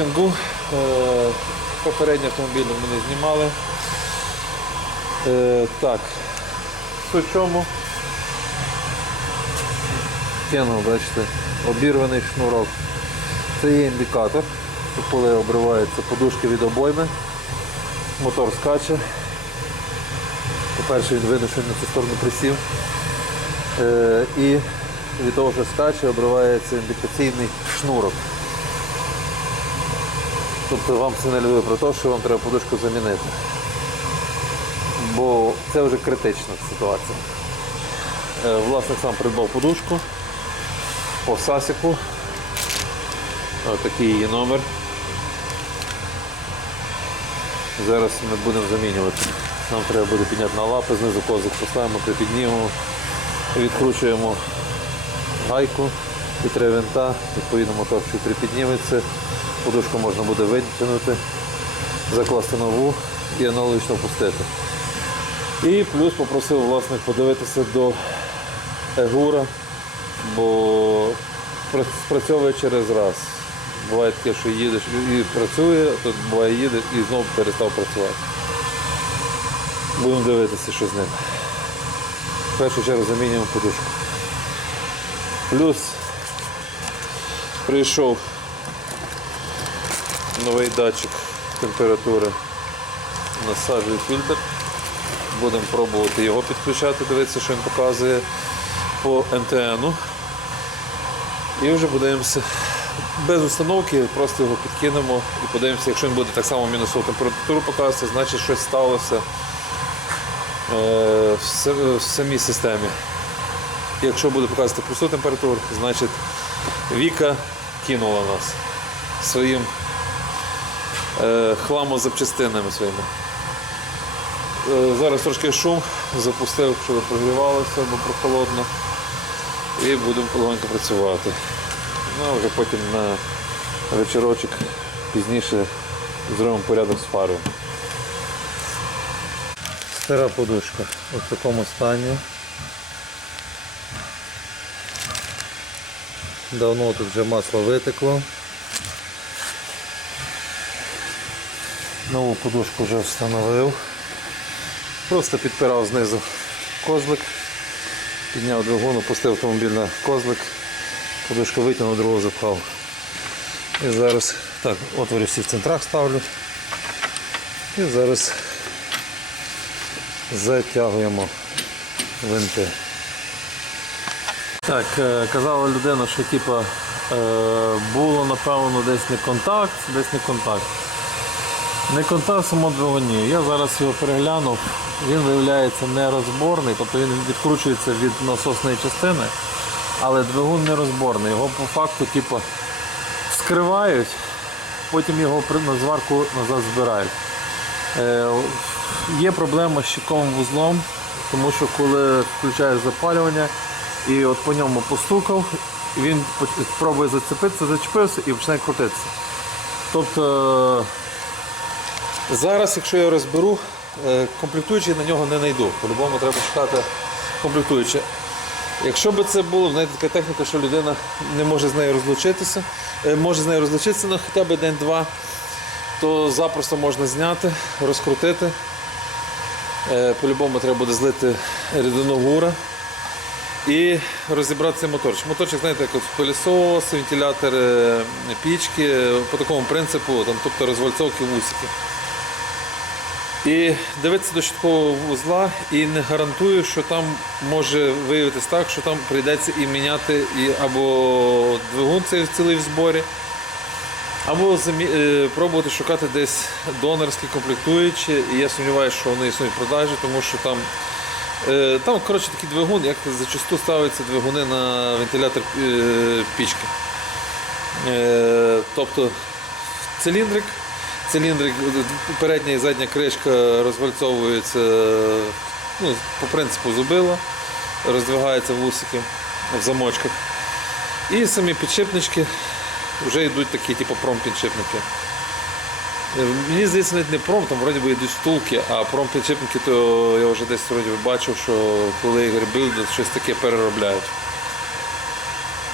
Kangoo. Е, Попередні автомобілі ми не знімали. Е, Так, в чому? Кинув, бачите, обірваний шнурок. Це є індикатор, коли обриваються подушки від обойми, мотор скаче. По-перше, він видно, на цю сторону присів. Е, і від того, що скаче, обривається індикаційний шнурок. Тобто вам сигналює про те, що вам треба подушку замінити. Бо це вже критична ситуація. Е, Власник сам придбав подушку по сасіку. Ось такий її номер. Зараз ми будемо замінювати. Нам треба буде підняти на лапи, знизу козик поставимо, припіднімемо, відкручуємо гайку і три винта, відповідно мотор чуть припідніметься, подушку можна буде витягнути, закласти нову і аналогічно пустити. І плюс попросив власник подивитися до Егура, бо спрацьовує через раз. Буває таке, що їдеш і працює, а тут буває їдеш і знову перестав працювати. Будемо дивитися, що з ним. В першу чергу замінюємо подушку. Плюс прийшов новий датчик температури на сажевий фільтр. Будемо пробувати його підключати, дивитися, що він показує по МТНу. І вже подивимося без установки, просто його підкинемо і подивимося, якщо він буде так само мінусову температуру показувати, значить щось сталося е, в самій системі. Якщо буде показувати плюсу температуру, значить Віка кинула нас своїм е, хламозапчастинами своїми. Е, зараз трошки шум запустив, щоб прогрівалося, бо прохолодно. І будемо полегенько працювати. Ну, вже потім на вечорочок пізніше зробимо порядок з фарою. Стара подушка у такому стані. Давно тут вже масло витекло. Нову подушку вже встановив. Просто підпирав знизу козлик, підняв двигун, опустив автомобіль на козлик, подушку витягнув, другу запхав. І зараз так, отвори всі в центрах ставлю. І зараз затягуємо винти. Так, е, казала людина, що типа, е, було напевно десь не контакт, десь не контакт. Не контакт само двигуні. Я зараз його переглянув, він виявляється нерозборний, тобто він відкручується від насосної частини, але двигун нерозборний. Його по факту типу, вскривають, потім його на зварку назад збирають. Е, Є проблема з щитковим вузлом, тому що коли включаєш запалювання і от по ньому постукав, він пробує зацепитися, зачепився і починає крутитися. Тобто зараз, якщо я розберу, е, комплектуючий на нього не знайду. По-любому треба шукати комплектуюче. Якщо б це було знаєте, така техніка, що людина не може з нею розлучитися, е, може з нею розлучитися на хоча б день-два, то запросто можна зняти, розкрутити. Е, По-любому треба буде злити рідину гура і розібрати цей моторчик. Моторчик, знаєте, як пилісос, вентилятор пічки, по такому принципу, там, тобто розвальцовки вусики. І дивитися до щиткового вузла і не гарантую, що там може виявитися так, що там прийдеться і міняти і або двигун цей цілий в зборі, або замі- е, пробувати шукати десь донорські комплектуючі. І я сумніваюся, що вони існують в продажі, тому що там, е, там коротше, такий двигун, як зачасту ставляться двигуни на вентилятор е, пічки. Тобто циліндрик, циліндрик, передня і задня кришка розвальцовується ну, по принципу зубила, роздвигаються вусики в замочках. І самі підшипнички вже йдуть такі, типу пром-підшипники. Мені здається, навіть не пром, там вроді би йдуть втулки, а пром-підшипники, то я вже десь вроді бачив, що коли Ігор Білд щось таке переробляють.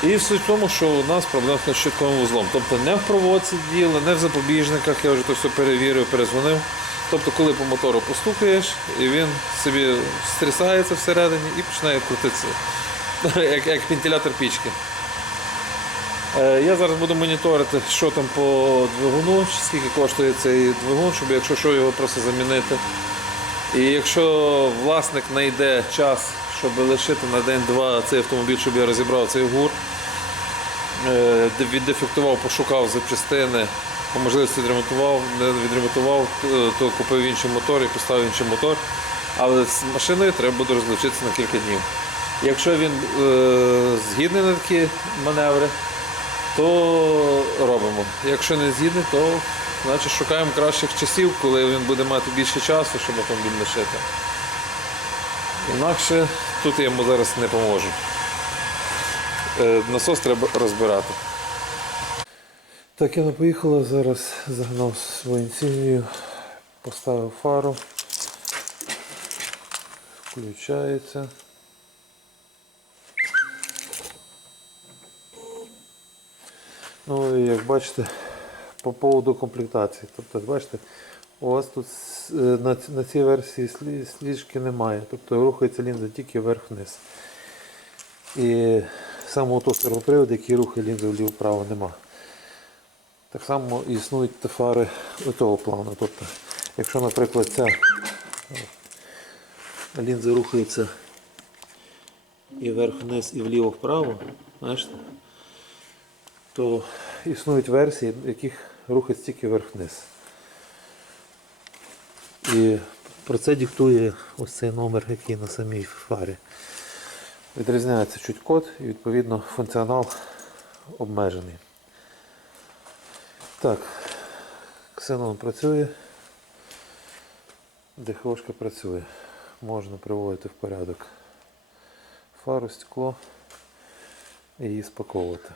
І суть в тому, що у нас проблема з щитковим вузлом. Тобто не в проводці діло, не в запобіжниках, я вже то все перевірив, перезвонив. Тобто, коли по мотору постукаєш, і він собі стрясається всередині і починає крутитися, як, як вентилятор пічки. Е, Я зараз буду моніторити, що там по двигуну, скільки коштує цей двигун, щоб якщо що його просто замінити. І якщо власник знайде час, щоб лишити на день-два цей автомобіль, щоб я розібрав цей гур, е, віддефектував, пошукав запчастини, по можливості відремонтував, не відремонтував, то- то купив інший мотор і поставив інший мотор. Але з машиною треба буде розлучитися на кілька днів. Якщо він е, згідний на такі маневри, то робимо. Якщо не згідний, то значить шукаємо кращих часів, коли він буде мати більше часу, щоб автомобіль лишити. Інакше тут я йому зараз не поможу. Е, Насос треба розбирати. Так, я не поїхала, зараз загнав свою інсігнію, поставив фару, включається. Ну і як бачите, по поводу комплектації. Тобто, бачите, у вас тут е, на, цій версії сліжки немає. Тобто рухається лінза тільки вверх-вниз. І самого того сервоприводу, який рухає лінзу вліво-вправо, нема. Так само існують фари цього плану. Тобто, якщо, наприклад, ця лінза рухається і вверх-вниз, і вліво-вправо, то існують версії, в яких рухається тільки вверх-вниз. І про це диктує ось цей номер, який на самій фарі. Відрізняється чуть код і відповідно функціонал обмежений. Так, ксенон працює, ДХОшка працює. Можна приводити в порядок фару, стекло і її спаковувати.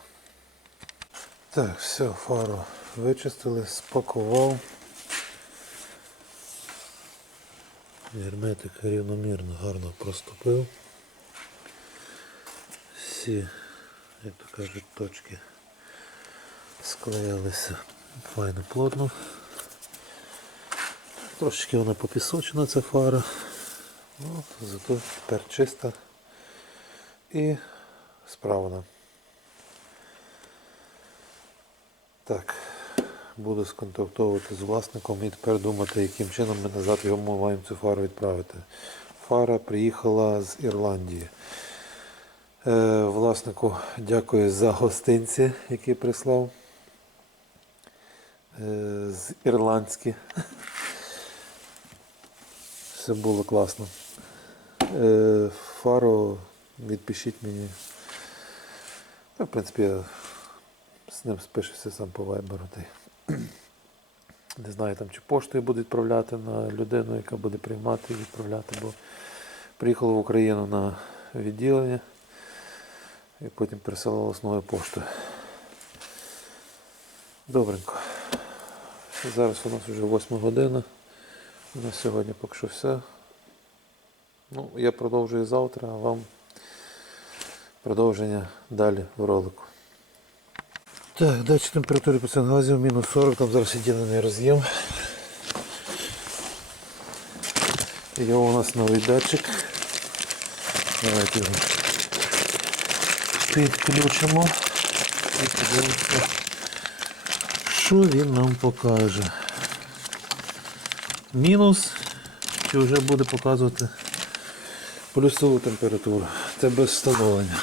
Так, все, фару вичистили, спакував. Герметик рівномірно, гарно проступив. Всі, як то кажуть, точки склеїлися файно плотно. Трошечки вона попісочена ця фара. Ну, зато тепер чиста і справна. Так, буду сконтактовувати з власником і тепер думати, яким чином ми назад йому маємо цю фару відправити. Фара приїхала з Ірландії. Е, власнику дякую за гостинці, які прислав. Е, з ірландські. Все було класно. Е, фару відпишіть мені. Ну, в принципі, я з ним спишуся сам по вайберу. Не знаю там, чи поштою будуть відправляти на людину, яка буде приймати і відправляти, бо приїхала в Україну на відділення і потім пересилалось новою поштою. Добренько. Зараз у нас вже 8 година. На сьогодні поки що все. Ну, я продовжую завтра, а вам продовження далі в ролику. Так, датчик температури по газів мінус 40, там зараз єдиний роз'єм. Є у нас новий датчик. Давайте його підключимо і подивимося, що він нам покаже. Мінус, чи вже буде показувати плюсову температуру. Це без встановлення.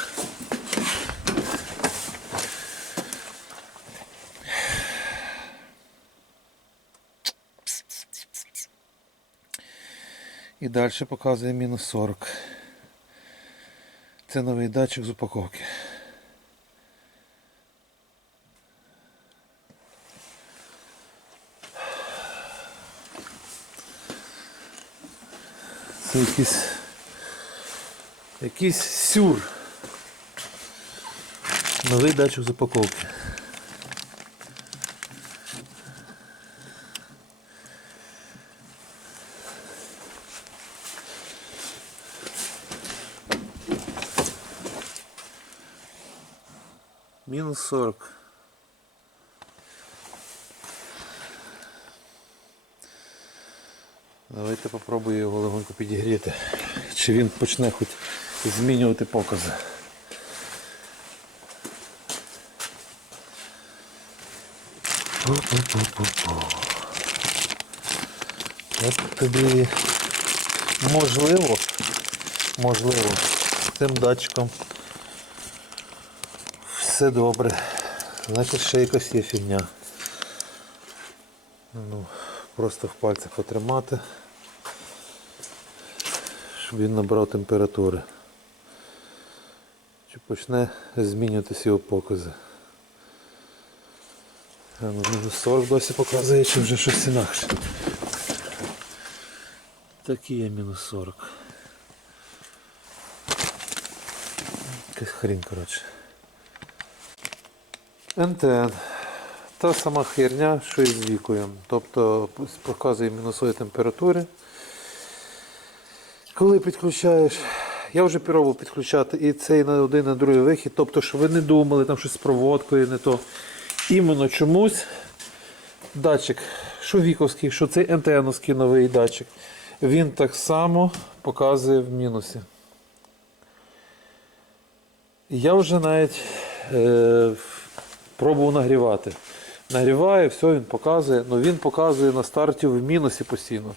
І далі показує мінус 40. Це новий датчик з упаковки. Це якийсь якийсь сюр. Новий датчик з упаковки. Мінус 40. Давайте попробую його легонько підігріти. Чи він почне хоч змінювати покази. От тобі можливо, можливо, цим датчиком все добре. Значить ще якась є фігня. Ну, просто в пальцях потримати, щоб він набрав температури. Чи почне змінюватися його покази. Ну, мінус 40 досі показує, чи вже щось інакше. Так і є мінус 40. Якась хрінь, коротше. НТН. Та сама херня, що і з вікою. Тобто показує мінусові температури. Коли підключаєш, я вже пробував підключати і цей на один, на другий вихід, тобто, що ви не думали, там щось з проводкою, не то. Іменно чомусь датчик, що віковський, що цей НТНовський новий датчик, він так само показує в мінусі. Я вже навіть е, пробував нагрівати. Нагріває, все, він показує, але він показує на старті в мінусі постійно.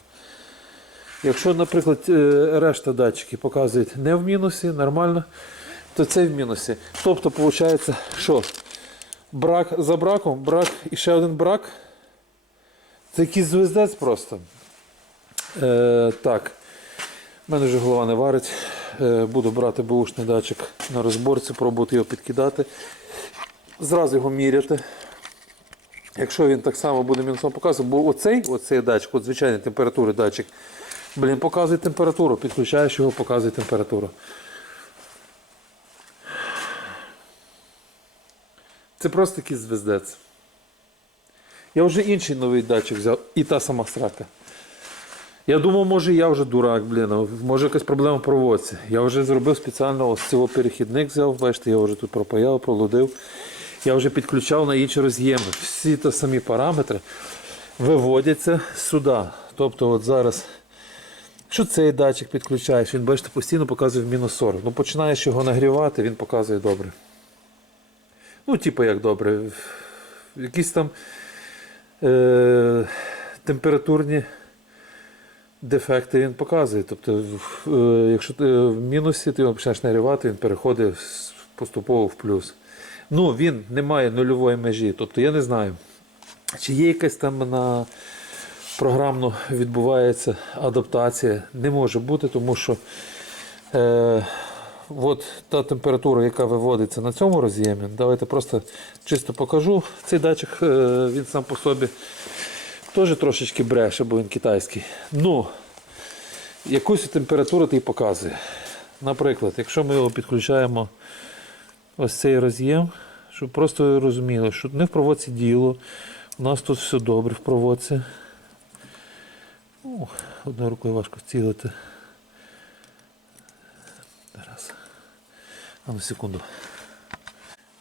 Якщо, наприклад, е, решта датчиків показують не в мінусі, нормально, то цей в мінусі. Тобто, виходить, що брак за браком, брак і ще один брак. Це якийсь звездець просто. Е, так. У мене вже голова не варить. Е, буду брати бушний датчик на розборці, пробувати його підкидати. Зразу його міряти. Якщо він так само буде мінусом показувати, бо оцей, оцей датчик, от звичайний температури датчик, блін, показує температуру, підключаєш його, показує температуру. Це просто якийсь звездець. Я вже інший новий датчик взяв і та сама срака. Я думав, може я вже дурак, блін, може якась проблема в проводці. Я вже зробив спеціально ось цього перехідник взяв, бачите, я вже тут пропаяв, пролудив. Я вже підключав на інші роз'єми. Всі ті самі параметри виводяться сюди. Тобто от зараз, якщо цей датчик підключаєш, він бачите, постійно показує в мінус 40. Ну починаєш його нагрівати, він показує добре. Ну, типу як добре. Якісь там е- температурні дефекти він показує. Тобто, е, якщо ти в мінусі, ти його почнеш нагрівати, він переходить поступово в плюс. Ну, він не має нульової межі. Тобто я не знаю, чи є якась там на програмно відбувається адаптація. Не може бути, тому що е, от та температура, яка виводиться на цьому роз'ємі, давайте просто чисто покажу. Цей датчик е, він сам по собі теж трошечки бреше, бо він китайський. Ну, якусь температуру ти показує. Наприклад, якщо ми його підключаємо ось цей роз'єм, щоб просто розуміли, що не в проводці діло. У нас тут все добре в проводці. Одною рукою важко вцілити. Зараз. А ну секунду.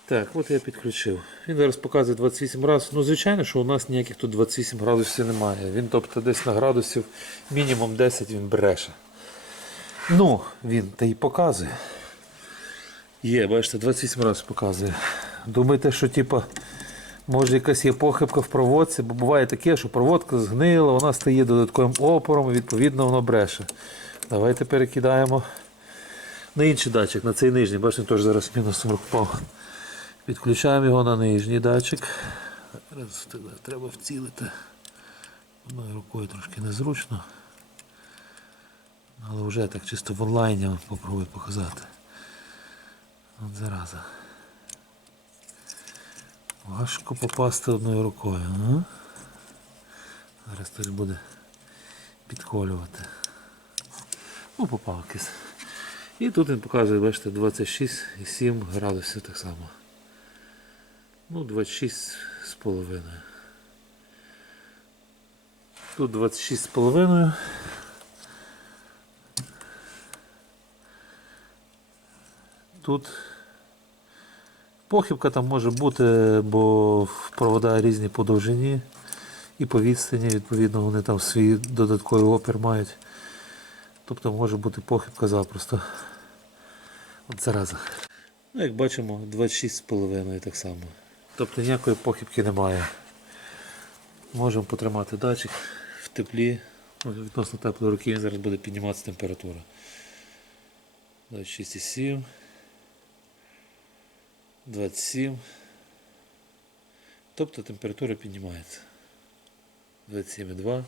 Так, от я підключив. Він зараз показує 28 градусів. Ну, звичайно, що у нас ніяких тут 28 градусів немає. Він тобто десь на градусів мінімум 10 він бреше. Ну, він та й показує. Є, бачите, 28 разів показує. Думаєте, що типа, може якась є похибка в проводці, бо буває таке, що проводка згнила, вона стає додатковим опором і відповідно воно бреше. Давайте перекидаємо на інший датчик, на цей нижній. Бачите, теж зараз мінус 40 впав. Підключаємо його на нижній датчик. Туди треба вцілити. Одною рукою трошки незручно. Але вже так чисто в онлайні попробую показати. От зараза. Важко попасти одною рукою. А? Зараз теж буде підколювати. Ну, попав кис. І тут він показує, бачите, 26,7 градусів так само. Ну, 26 з половиною. Тут 26 з половиною. Тут Похибка там може бути, бо провода різні по довжині і по відстані, відповідно, вони там свій додатковий опір мають. Тобто може бути похибка запросто. От зараза. Ну, як бачимо, 26,5 так само. Тобто ніякої похибки немає. Можемо потримати датчик в теплі. Відносно теплої руки він зараз буде підніматися температура. 26,7. 27. Тобто температура піднімається. 27,2.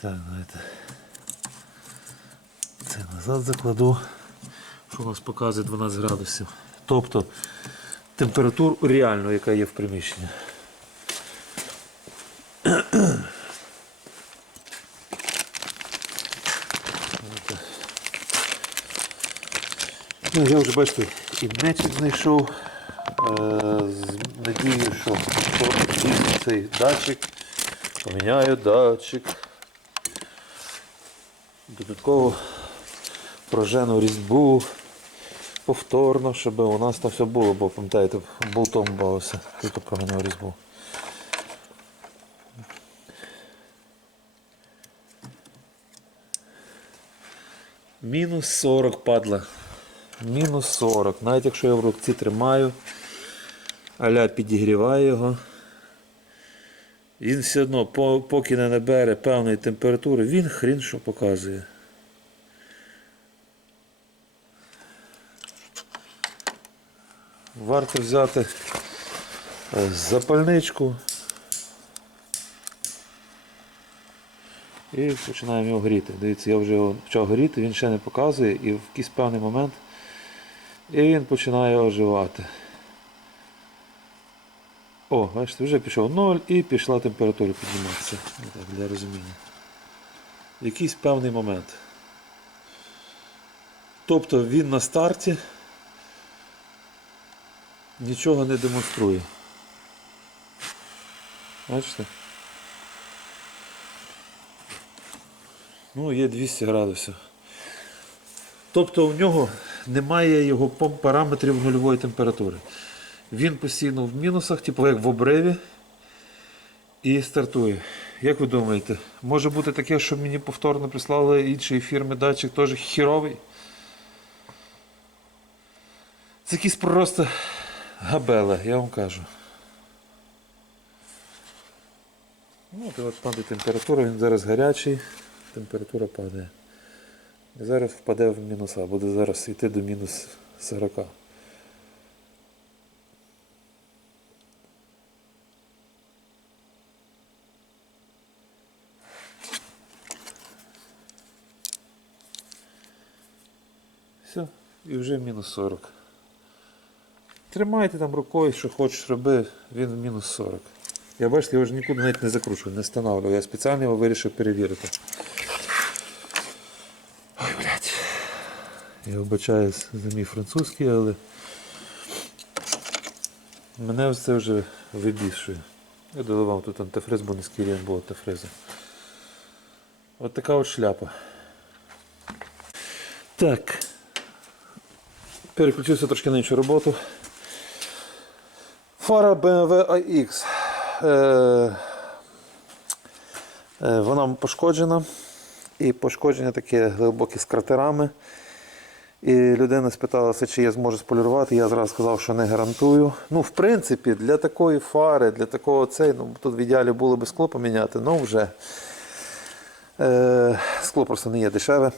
Так, давайте. Це назад закладу. Що у нас показує 12 градусів. Тобто температуру реальну, яка є в приміщенні. Ну, бачите, і мечик знайшов. Е, з надією, що цей датчик. Поміняю датчик. Додатково прожену різьбу повторно, щоб у нас там все було, бо пам'ятаєте, болтом бавився, тільки проганяв різьбу. Мінус 40 падла. Мінус 40. Навіть якщо я в руці тримаю, аля підігріваю його. Він все одно, поки не набере певної температури, він хрін що показує. Варто взяти е, запальничку і починаємо його гріти. Дивіться, я вже його почав горіти, він ще не показує і в якийсь певний момент і він починає оживати. О, бачите, вже пішов 0 і пішла температура підніматися. Отак, для розуміння. Якийсь певний момент. Тобто він на старті нічого не демонструє. Бачите? Ну, є 200 градусів. Тобто у нього немає його параметрів нульової температури. Він постійно в мінусах, типу як в обриві, і стартує. Як ви думаєте, може бути таке, що мені повторно прислали іншої фірми датчик теж хіровий? Це якийсь просто габела, я вам кажу. Ну, от падає температура, він зараз гарячий, температура падає. Зараз впаде в мінуса, буде зараз йти до мінус 40. Все, і вже мінус 40. Тримайте там рукою, що хочеш роби, він в мінус 40. Я бачите, я вже нікуди навіть не закручую, не встановлюю. Я спеціально його вирішив перевірити. Ой, блядь. Я вибачаюсь за мій французький, але мене це вже вибішує. Я доливав тут антифриз, бо низький рівень був антифризу. От така от шляпа. Так. Переключився трошки на іншу роботу. Фара BMW iX. Е, е, вона пошкоджена. І пошкодження таке глибоке з кратерами. І людина спиталася, чи я зможу сполірувати. Я зразу сказав, що не гарантую. Ну, в принципі, для такої фари, для такого цей, ну тут в ідеалі було би скло поміняти, ну вже е, скло просто не є дешеве.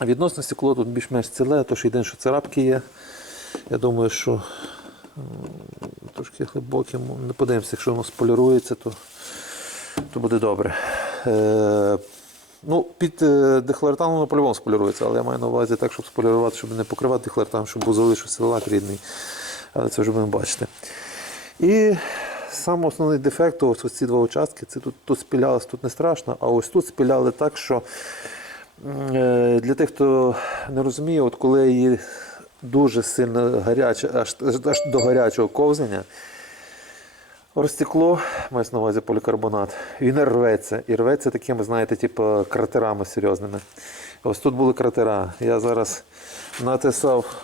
Відносно стекло тут більш-менш ціле, то що єдине, що царапки є. Я думаю, що трошки глибокі. Не подивимося, якщо воно сполірується, то, то буде добре. Е, ну, під е, дехлоретаном воно по-любому сполірується, але я маю на увазі так, щоб сполірувати, щоб не покривати дехлоретаном, щоб залишився лак рідний. Але це вже будемо бачити. І сам основний дефект, ось ці два участки, це тут, тут спілялось, тут не страшно, а ось тут спіляли так, що е, для тих, хто не розуміє, от коли її дуже сильно гаряче, аж, аж до гарячого ковзання, Розтекло, мається на увазі полікарбонат. Він рветься. І рветься такими, знаєте, типу кратерами серйозними. Ось тут були кратера. Я зараз натисав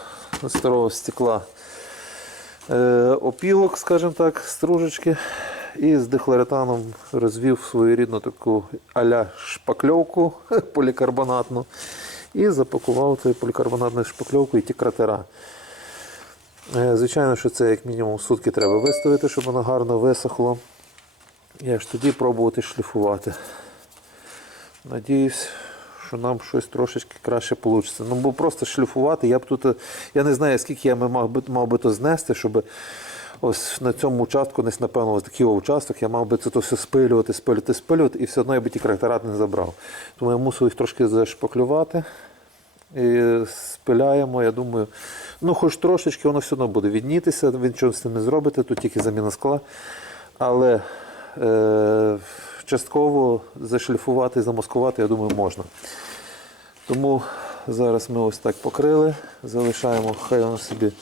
з старого стекла е, опілок, скажімо так, стружечки. І з дихлоретаном розвів свою рідну таку аля шпакльовку полікарбонатну. І запакував цю полікарбонатну шпакльовку і ті кратера. Е, Звичайно, що це як мінімум сутки треба виставити, щоб воно гарно висохло. І аж тоді пробувати шліфувати. Надіюсь, що нам щось трошечки краще вийде. Ну, бо просто шліфувати, я б тут, е, я не знаю, скільки я мав би, мав би то знести, щоб ось на цьому участку, десь, напевно, ось такий участок, я мав би це то все спилювати, спилювати, спилювати, і все одно я би ті крактерат не забрав. Тому я мусив їх трошки зашпаклювати. І спиляємо, я думаю, ну хоч трошечки воно все одно буде віднітися, ви нічого з цим не зробите, тут тільки заміна скла. Але е, частково зашліфувати, замаскувати, я думаю, можна. Тому зараз ми ось так покрили, залишаємо, хай воно собі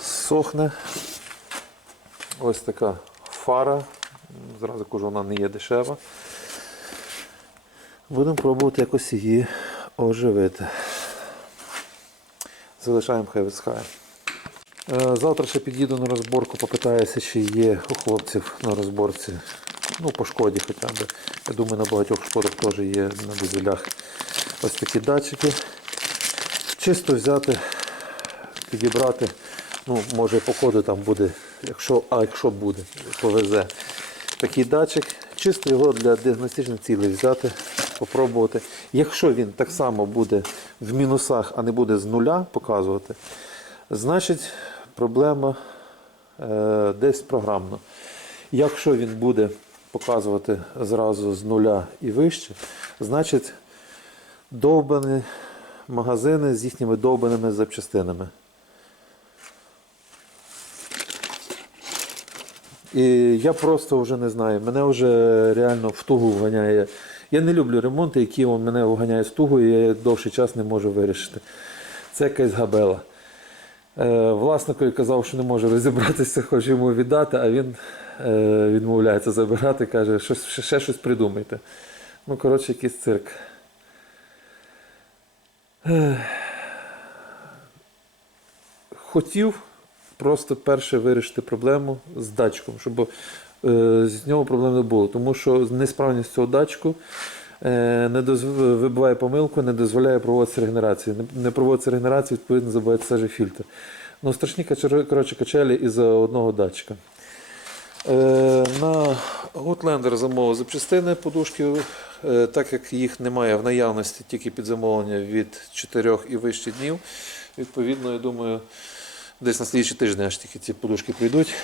сохне. Ось така фара. Зразу кажу, вона не є дешева. Будемо пробувати якось її оживити. Залишаємо, хай висхає. Е, Завтра ще під'їду на розборку, попитаюся, чи є у хлопців на розборці. Ну, по шкоді хоча б. Я думаю, на багатьох шкодах теж є на дизелях ось такі датчики. Чисто взяти, підібрати. Ну, може по коду там буде, якщо, а якщо буде, повезе такий датчик. Чисто його для діагностичних цілей взяти, попробувати. Якщо він так само буде в мінусах, а не буде з нуля показувати, значить проблема е, десь програмно. Якщо він буде показувати зразу з нуля і вище, значить довбані магазини з їхніми довбаними запчастинами. І я просто вже не знаю, мене вже реально в тугу вганяє. Я не люблю ремонти, які он мене вганяє з тугу, і я довший час не можу вирішити. Це якась габела. Е, власникові казав, що не може розібратися, хочу йому віддати, а він е, відмовляється забирати, каже, що ще, ще щось придумайте. Ну, коротше, якийсь цирк. Ех. Хотів просто перше вирішити проблему з датчиком, щоб е, з нього проблем не було. Тому що несправність цього датчику е, не дозв... вибиває помилку, не дозволяє проводитися регенерації. Не, проводиться регенерації, відповідно забувається же фільтр. Ну, страшні коротше, качелі із-за одного датчика. Е, на Outlander замовив запчастини подушки, так як їх немає в наявності тільки під замовлення від 4 і вище днів. Відповідно, я думаю, десь на слідчий тиждень аж тільки ці подушки прийдуть.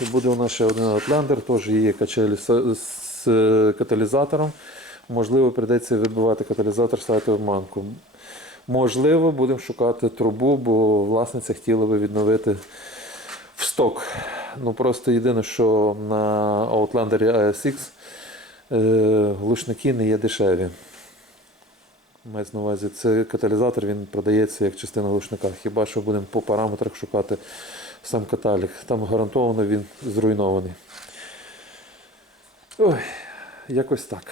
І буде у нас ще один Outlander, теж є качелі з, каталізатором. Можливо, прийдеться вибивати каталізатор, ставити в манку. Можливо, будемо шукати трубу, бо власниця хотіла би відновити в сток. Ну просто єдине, що на Outlander ASX е, глушники не є дешеві. Мається на увазі, це каталізатор він продається як частина глушника. Хіба що будемо по параметрах шукати сам каталік. Там гарантовано він зруйнований. Ой, якось так.